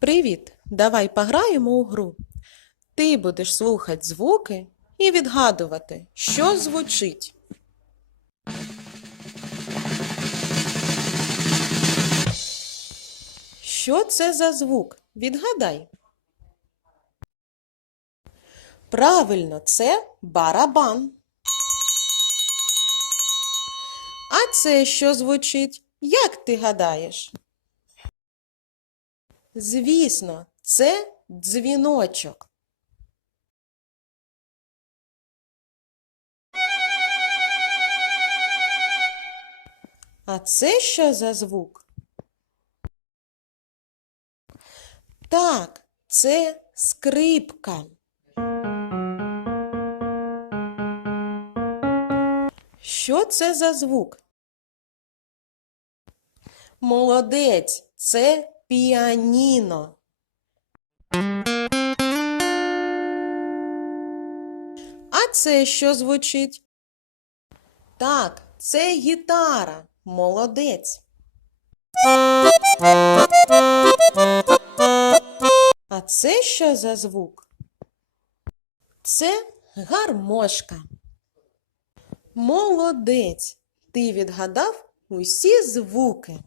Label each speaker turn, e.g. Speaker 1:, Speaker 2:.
Speaker 1: Привіт! Давай пограємо у гру. Ти будеш слухати звуки і відгадувати, що звучить. Що це за звук? Відгадай. Правильно, це барабан. А це що звучить? Як ти гадаєш? Звісно, це дзвіночок. А це що за звук? Так, це скрипка. Що це за звук? Молодець, це піаніно. А це що звучить? Так, це гітара. Молодець. А це що за звук? Це гармошка. Молодець. Ти відгадав усі звуки.